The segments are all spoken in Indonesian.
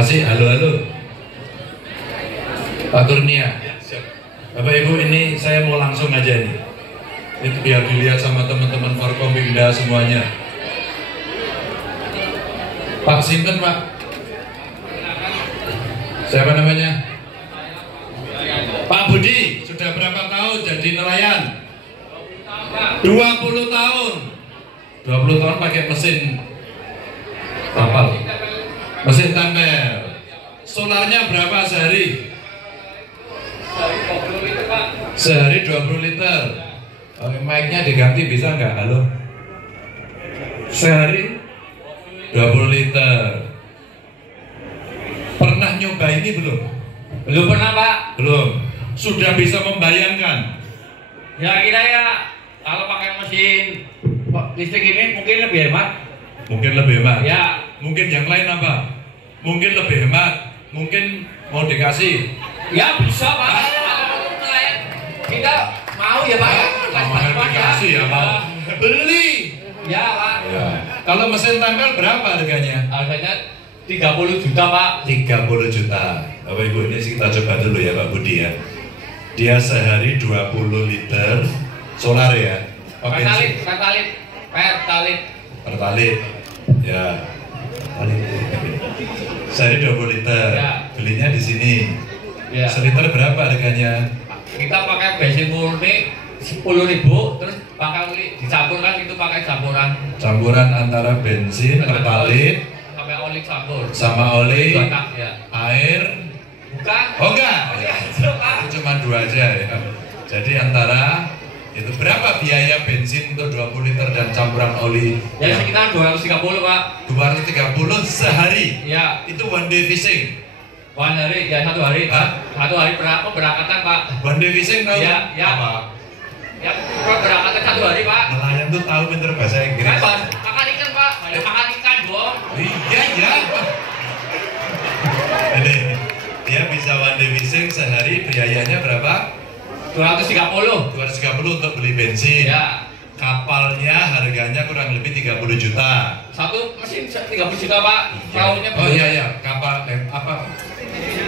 Masih halo. Pak Kurnia. Bapak Ibu, ini saya mau langsung aja nih. Itu biar dilihat sama teman-teman Forkompimda semuanya. Pak Sinten, Pak. Siapa namanya? Pak Budi, sudah berapa tahun jadi nelayan? 20 tahun. 20 tahun pakai mesin kapal. Mesin tempel. Solarnya berapa sehari? Sehari 20 liter. Mic-nya diganti bisa nggak? Halo? Sehari 20 liter. Pernah nyoba ini belum? Belum pernah, Pak. Belum. Sudah bisa membayangkan? Ya kira ya kalau pakai mesin listrik ini mungkin lebih hemat. Mungkin lebih hemat. Ya. Mungkin yang lain apa? Mungkin lebih hemat. Mungkin mau dikasih. Ya bisa, Pak. Kita mau ya, Pak. Mau dikasih ya, Pak. Beli. Ya, Pak. Ya. Kalau mesin tempel berapa harganya? Harganya 30 juta, Pak. 30 juta. Bapak Ibu, ini kita coba dulu ya Pak Budi ya. Dia sehari 20 liter solar ya. Pertalit. Pertalit. Ya. Pertalit. Sehari 20 liter. Ya. Belinya di sini. Ya. Seliter berapa harganya? Kita pakai bensin murni 10.000, terus pakai dicampurkan itu pakai campuran. Campuran antara bensin, pertalit, sampai oli campur. sama oli, Ya. air. Bukan. Oh enggak. Ya, Itu cuma 2 aja ya. Jadi antara itu berapa biaya bensin untuk 20 liter dan campuran oli? Ya sekitar 230, Pak. 230 sehari. Ya. Itu one day fishing. One hari, ya 1 hari. Hah? 1 hari berangkatan, Pak. One day fishing tahu? Ya, ya. Apa? Ya, berangkatan 1 hari, Pak. Nelayan tuh tahu pinter bahasa Inggris. Kan, Pak, makan ikan, Pak. Makan ikan, dong. Iya ya. Ini dia bisa one day fishing sehari, biayanya berapa? 230. 230 untuk beli bensin. Ya. Kapalnya harganya kurang lebih 30 juta. Satu mesin 30 juta, Pak. Perahunya Oh iya kapal apa?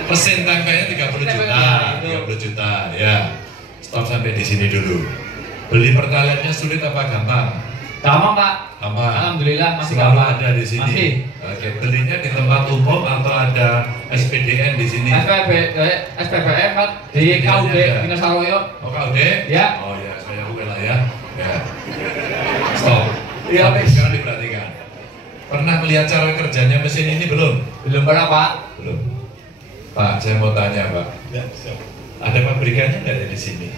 Mesin tempelnya 30 juta. 30 juta ya. Stop sampai di sini dulu. Beli pertalitenya sulit apa gampang? Gampang, Pak. Gampang. Alhamdulillah masih Selalu gampang. ada di sini. Masih. Oke, belinya di tempat umum atau ada SPDN di sini? SPBM, Pak. Di KUD Bina Saroyo. Oh, KUD? Ya. Oh ya, saya lah ya. Ya. Stop. Iya, Stop. Sekarang diperhatikan. Pernah melihat cara kerjanya mesin ini belum? Belum pernah, Pak. Belum. Pak, saya mau tanya, Pak. Ya, siap. Ada pabrikannya nggak di sini?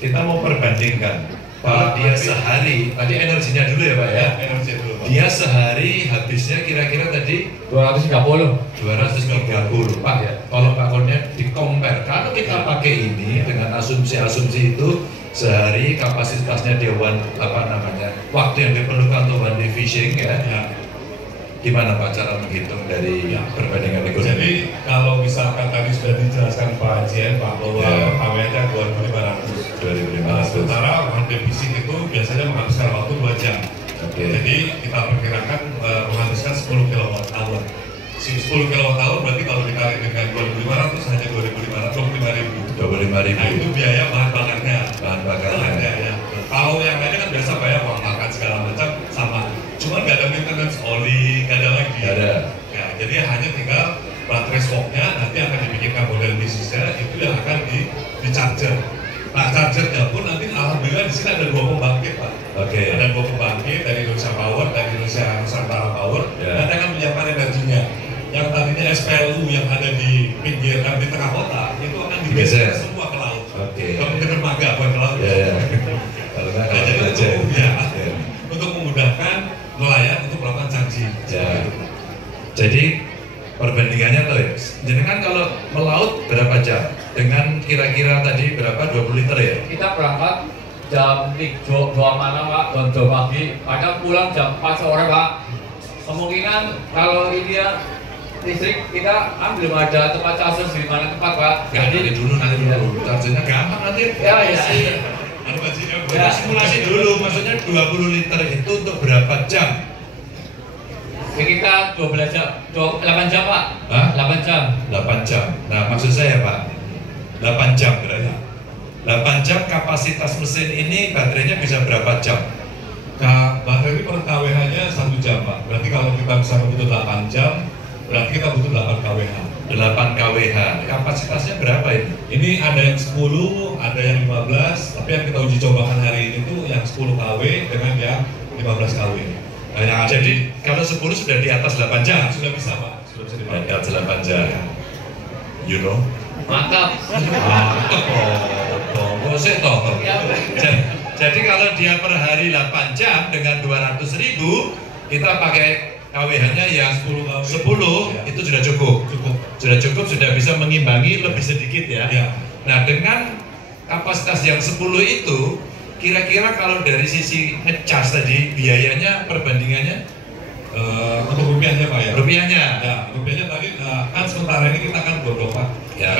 Kita mau perbandingkan. Pak, dia sehari, tadi energinya dulu ya Pak ya? Energi dulu, Pak. Dia sehari habisnya kira-kira tadi 230. 230 Pak ya. Kalau Pak Kurnia di compare, kalau kita pakai ini dengan asumsi-asumsi itu sehari kapasitasnya dia waktu yang diperlukan untuk one day fishing ya. Ya. Gimana Pak cara menghitung dari perbandingan ekonomi? Jadi kalau misalkan tadi sudah dijelaskan Pak Jen, Pak, bahwa Ya. KW-nya 2.500. 2.500. Sementara one day fishing itu biasanya menghabiskan waktu 2 jam. Oke. Jadi kita perkirakan menghabiskan 10 kWh. 10 kWh berarti kalau dikali dengan 2.500 hanya 25.000. 25.000. Nah itu biaya bahan bakarnya. Bahan bakarnya. Ya. Kalau yang lainnya kan biasa bayar uang makan segala macam sama. Cuma nggak ada maintenance oli, nggak ada lagi. Nggak ada. Ya, jadi hanya tinggal baterai stoknya nanti akan dibikinkan model bisnisnya itu yang akan di charger. Nah chargernya pun nanti alhamdulillah di sini ada 2 pembangkit Pak. Oke. Ada 2 pembangkit dari Indonesia Power, dari Indonesia Nusantara Power. Ya. Nanti akan menyiapkan energinya. Yang tadinya SPLU yang ada di pinggir di tengah kota itu akan digeser semua ke laut. Oke. Ke dermaga bukan ke laut. Ya. Kalau nggak Nah, jadi aja. ya, untuk memudahkan nelayan untuk melakukan charging. Ya. Jadi perbandingannya tuh ya. Jadi kan kalau melaut berapa jam? Dengan kira-kira tadi berapa? 20 liter ya? Kita berangkat jam 2 malam, Pak, jam 2 pagi. Kadang pulang jam 4 sore, Pak. Kemungkinan kalau ini ya listrik kita kan belum ada tempat charger di mana tempat, Pak. Nggak, nanti dulu. Chargernya gampang nanti. Ya. Simulasi dulu, maksudnya 20 liter itu untuk berapa jam? sekitar 12 jam, 8 jam Pak. Hah? 8 jam. 8 jam. Nah, maksud saya Pak, 8 jam berarti. 8 jam kapasitas mesin ini baterainya bisa berapa jam? Nah, baterai ini per kWh-nya 1 jam Pak. Berarti kalau kita misalnya butuh 8 jam, berarti kita butuh 8 kWh. 8 kWh. Kapasitasnya berapa ini? Ini ada yang 10, ada yang 15, tapi yang kita uji cobakan hari ini tuh yang 10 kW dengan yang 15 kW. Nah, yang jadi kalau 10 sudah di atas 8 jam. Sudah bisa Pak, sudah bisa Di dipakai. atas 8 jam. You know? Mantap. Mantep kok sih toh. Ya. Jadi kalau dia per hari 8 jam dengan 200.000, kita pakai KWH-nya yang 10 Ya. itu sudah cukup. Cukup. Sudah bisa mengimbangi lebih sedikit ya. Ya. Nah, dengan kapasitas yang 10 itu, kira-kira kalau dari sisi ngecas tadi biayanya perbandingannya Untuk rupiahnya Pak ya? rupiahnya. Ya, rupiahnya tadi kan sementara ini kita kan bodoh Pak. Ya,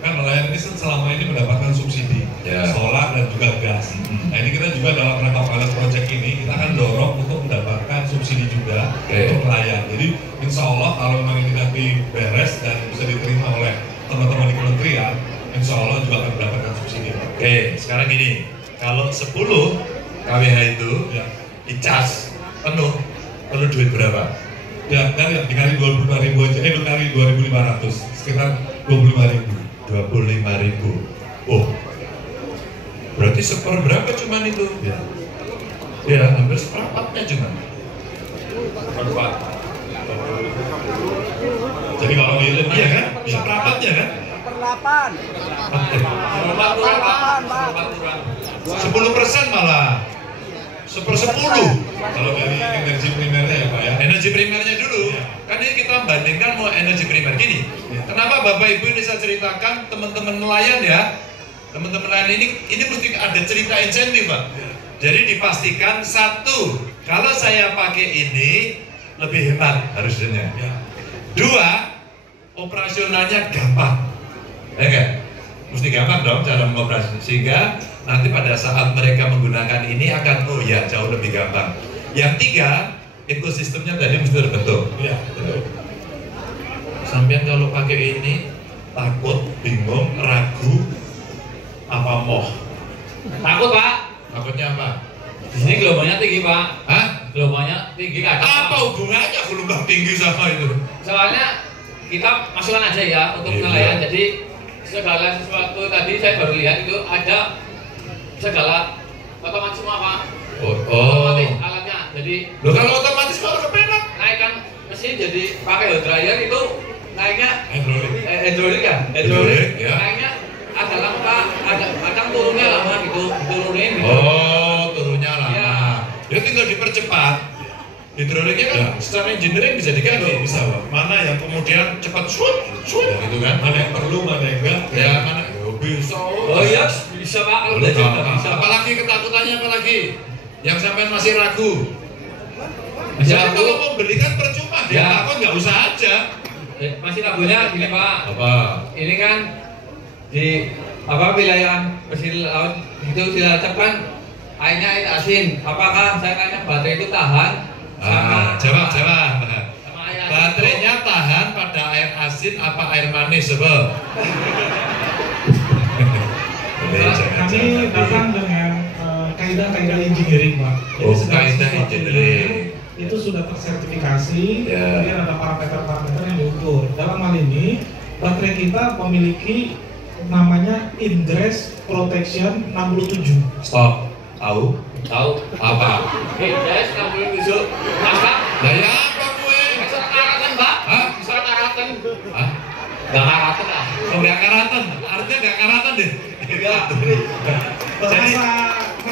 Kan nelayan ini selama ini mendapatkan subsidi Ya. solar dan juga gas. Nah ini kita juga dalam rangka pilot project ini kita akan dorong untuk mendapatkan subsidi juga untuk nelayan. Jadi insya Allah kalau memang ini nanti beres dan bisa diterima oleh teman-teman di kementerian, insya Allah juga akan mendapatkan subsidi. Oke, sekarang gini, kalau 10 KWH itu Ya, dicas penuh, perlu duit berapa? ya kan ya, dikali 25.000 aja, dikali 2.500, sekitar 25.000. 25.000. Oh, berarti seperberapa cuman itu? Ya. Ya, hampir seperempatnya cuman. Jadi kalau itu Iya kan? Seperempatnya kan? Perlapan. 10% malah. 1/10. kalau dari energi primernya ya Pak ya. Energi primernya dulu. Kan ini kita bandingkan mau energi primer gini. Kenapa Bapak Ibu ini saya ceritakan teman-teman nelayan ya? Teman-teman nelayan ini mesti ada cerita insentif Pak. Jadi dipastikan satu, kalau saya pakai ini lebih hemat harusnya. Ya. Dua, operasionalnya gampang. Ya enggak? Mesti gampang dong cara mengoperasi sehingga nanti pada saat mereka menggunakan ini akan oh ya jauh lebih gampang. Yang tiga, ekosistemnya tadi mesti terbentuk. Iya, betul. Sampai kalau pakai ini takut, bingung, ragu, apa moh? Takut Pak. Takutnya apa? Di sini gelombangnya tinggi Pak. Hah? Gelombangnya tinggi kan? Apa hubungannya gelombang tinggi sama itu? Soalnya kita masukkan aja ya untuk Iya. nelayan. Jadi segala sesuatu tadi saya baru lihat itu ada segala otomatis semua Pak. Otomatis alatnya. Jadi Loh kalau otomatis kalau kepenak? naikkan mesin jadi pakai hot dryer itu naiknya Hidrolik. hidrolik ya. Hidrolik, ya. Naiknya ada lama, ada kadang turunnya lama gitu, turunin gitu. Oh, turunnya lama. Iya. Dia tinggal dipercepat. Hidroliknya kan Ya. secara engineering bisa diganti. Bisa, Pak. Mana yang kemudian cepat shoot, gitu kan? Mana yang perlu, mana yang enggak. Ya mana? Oh, bisa. Oh iya, bisa Pak, kalau Udah, belajar udah bisa. apalagi ketakutannya apalagi? Yang sampai masih ragu. Masih Jadi ragu. kalau mau beli kan percuma, dia Ya. takut nggak usah aja. Masih ragunya gini Pak. Apa? Ini kan di wilayah pesisir laut itu dilacakkan airnya air asin. Apakah saya tanya baterai itu tahan Jawab. sama air asin? Baterainya tahan pada air asin apa air manis, sebel? Kami datang dengan kaidah-kaidah engineering, Pak. Oh, segala kaidah sesuatunya engineering. itu sudah tersertifikasi, Ya. kemudian ada parameter-parameter yang diukur. Dalam hal ini, baterai kita memiliki namanya Ingress Protection 67. Stop. Tahu? Tahu? Apa? Saya sekarang belum besok. Masa? Lah ya apa gue? Bisa karatan Pak? Hah? Bisa karatan? Hah? Gak karatan lah. Oh, nggak karatan? Artinya nggak karatan deh. Iya. Jadi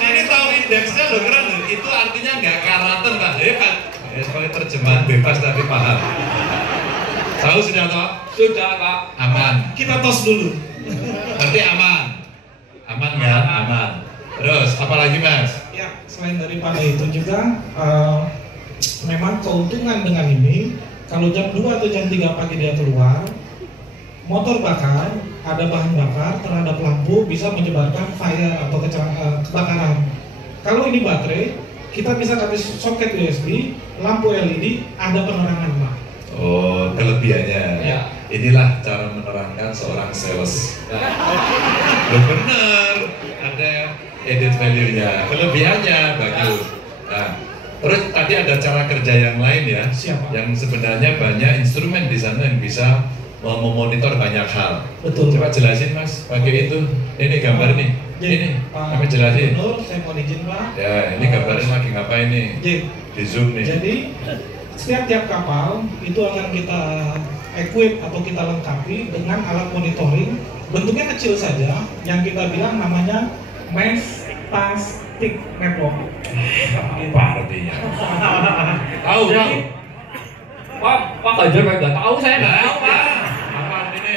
ini tahu indeksnya loh, keren loh. Itu artinya nggak karatan Pak, hebat. Ya, sebagai terjemahan bebas tapi paham. Tahu sudah toh? Sudah Pak. Aman. Kita tos dulu. Berarti aman. Aman kan? Aman. Terus apa lagi Mas? Ya, selain daripada itu juga memang keuntungan dengan ini, kalau jam 2 atau jam 3 pagi dia keluar, motor bakar, ada bahan bakar terhadap lampu bisa menyebabkan fire atau kebakaran. Kalau ini baterai, kita bisa kasih soket USB, lampu LED, ada penerangan Pak. Oh, kelebihannya. Ya. Inilah cara menerangkan seorang sales. Loh bener, ada edit value-nya, kelebihannya bagus. Nah, terus tadi ada cara kerja yang lain ya, Siapa? yang sebenarnya banyak instrumen di sana yang bisa memonitor banyak hal. Betul. Coba jelasin Mas, pakai itu. Ini gambar nih. Ini, Pak kami jelasin. Gubernur, saya mau izin Pak. Ya, ini gambarnya lagi ngapain nih? Jadi, Di zoom nih. Jadi setiap tiap kapal itu akan kita equip atau kita lengkapi dengan alat monitoring. Bentuknya kecil saja, yang kita bilang namanya mesh tastic network. Apa artinya? Tahu Jadi, tahu. Pak Ganjar nggak tahu, saya nggak tahu Pak. Apa artinya?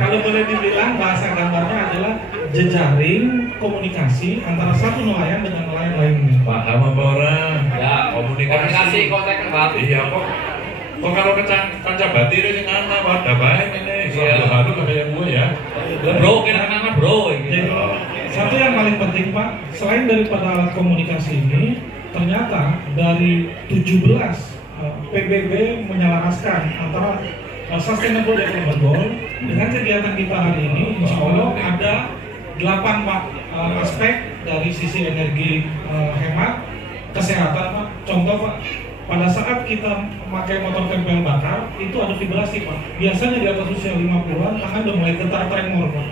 Kalau boleh dibilang bahasa gambarnya adalah jejaring komunikasi antara satu nelayan dengan nelayan lainnya. Paham apa orang? Ya, komunikasi kontak Pak. Iya kok. Kok kalau kanca batir ini kan apa? Ada baik ini. Iya. Soal baru kayak gue ya. Bro, kita kenal bro. Jadi, Gitu. satu yang paling penting Pak, selain daripada alat komunikasi ini, ternyata dari 17 PBB menyelaraskan antara Sustainable Development Goal dengan kegiatan kita hari ini, insya Allah ada 8 Pak aspek dari sisi energi hemat, kesehatan Pak. Contoh Pak, pada saat kita memakai motor tempel bakar itu ada vibrasi Pak. Biasanya di atas usia 50-an tangan udah mulai getar tremor Pak.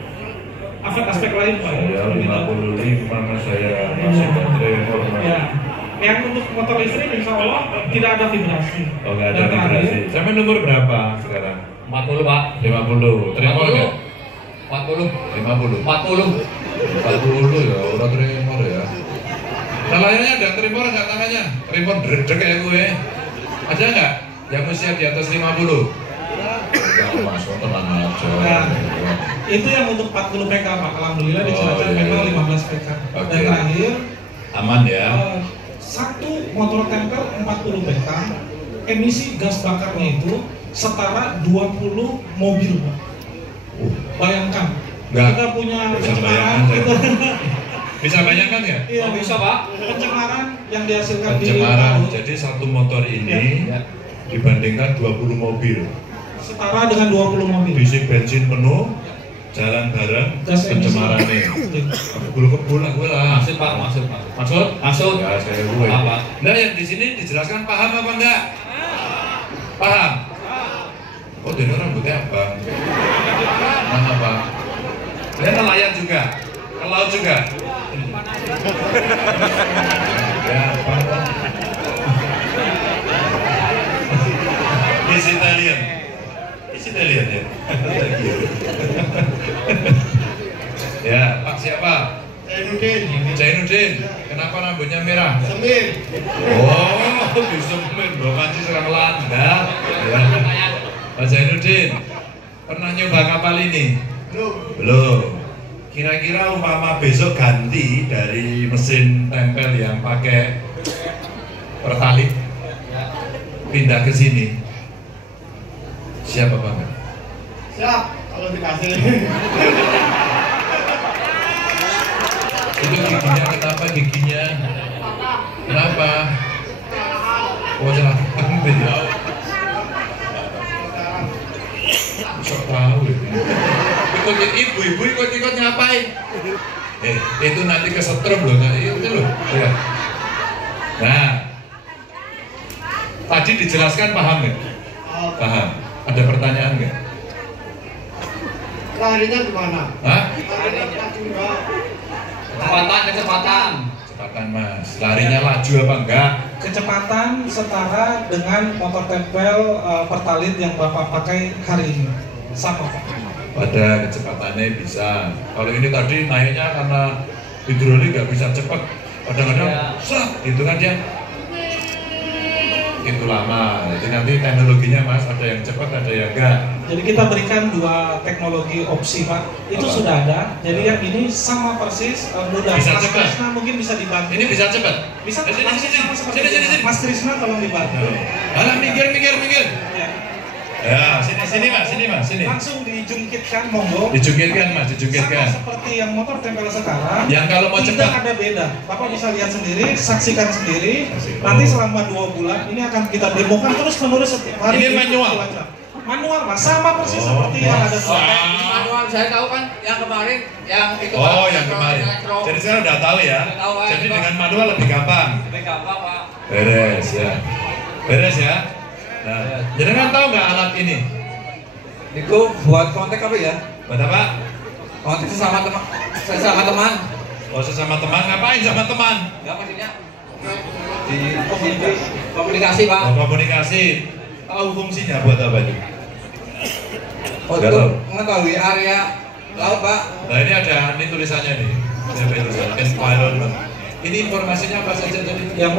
Aspek lain Pak. Saya 55 saya masih tremor. Ya. Yang untuk motor listrik insya Allah tidak ada vibrasi. Oh nggak ada Dan terakhir, vibrasi. Sampai nomor berapa sekarang? 40 Pak. 50. Tremor nggak? 40. 50. 40. 40 ya, udah tremor ya. Nah layarnya ada tremor nggak tangannya? Tremor dredeg kayak gue. Ada nggak yang usia di atas 50? Enggak mas, tenang aja. Nah, itu yang untuk 40 PK Pak. Alhamdulillah di Oh, Cilacap iya. memang 15 PK. Oke. Dan terakhir, Aman ya. satu motor tempel 40 PK, emisi gas bakarnya itu setara 20 mobil Pak. Bayangkan, Nggak. kita punya Bisa pencemaran bayangkan, gitu. Bisa bayangkan nggak? Iya, Oh, bisa Pak. pencemaran yang dihasilkan di Pencemaran. laut Jadi satu motor ini Ya. dibandingkan 20 mobil. setara dengan 20 mobil. Isi bensin penuh, jalan bareng, Gas emisi. pencemaran nih. Kebul-kebul lah gue lah. Maksud Pak, maksud Pak. Maksud? Maksud. Ya saya gue. Apa? Nah yang di sini dijelaskan paham apa enggak? Paham. Oh dari rambutnya abang. Mana Pak? Dia nelayan juga, ke laut juga. Ya apa? Miss Italian. Miss Italian ya. Ya Pak siapa? Zainuddin. Kenapa rambutnya merah? Semir. Oh, disemir, bukan sih serang landa. Ya. Pak Zainuddin, pernah nyoba kapal ini? Belum. Kira-kira umpama besok ganti dari mesin tempel yang pakai pertalit pindah ke sini, siap apa enggak? Siap kalau dikasih. Itu giginya kenapa giginya? Kenapa? Oh salah ambil. Sok tahu ya. Ikutin ibu-ibu ikut ngapain? Itu nanti kesetrum loh, itu loh. Ya. Nah, tadi dijelaskan paham nggak? Paham. Ada pertanyaan nggak? Larinya gimana? Hah? Larinya juga. Kecepatan. Kecepatan mas. Larinya laju apa enggak? Kecepatan setara dengan motor tempel pertalit yang Bapak pakai hari ini. Sama Pak. Pada kecepatannya bisa. Kalau ini tadi naiknya karena hidrolik nggak bisa cepat. Kadang-kadang sak gitu kan dia. Itu lama. Jadi nanti teknologinya mas ada yang cepat ada yang enggak. Jadi kita berikan dua teknologi opsi Pak. Itu Apa? sudah ada. Jadi yang ini sama persis mudah. Bisa Mas cepat? Krisna mungkin bisa dibantu. Ini bisa cepat. Bisa Sini, Mas, sini, sama seperti sini, itu. sini. Mas Krisna tolong dibantu. Alah minggir. Ya. Ya sini. Sini. Langsung dijungkitkan, monggo. Dijungkitkan Mas, dijungkitkan. Sama seperti yang motor tempel sekarang. Yang kalau mau tidak cepat ada beda. Bapak bisa lihat sendiri, saksikan sendiri. Nanti selama 2 bulan ini akan kita demokan terus menerus setiap hari. Ini manual. Manual Mas, sama persis seperti yang ada Manual saya tahu kan yang kemarin yang itu. Oh, yang kemarin. Jadi sekarang udah tahu ya. Jadi dengan manual lebih gampang. Lebih gampang Pak. Beres ya. Nah, jenengan tahu nggak alat ini? Itu buat kontak apa ya? Buat apa? Kontak sesama teman. Oh, sesama teman, ngapain sama teman? Ya maksudnya di komunikasi Pak. Oh, komunikasi. Tahu fungsinya buat apa itu? Untuk mengetahui area laut Pak. Nah ini ada, ini tulisannya nih. Environment. Ini informasinya apa saja tadi? yang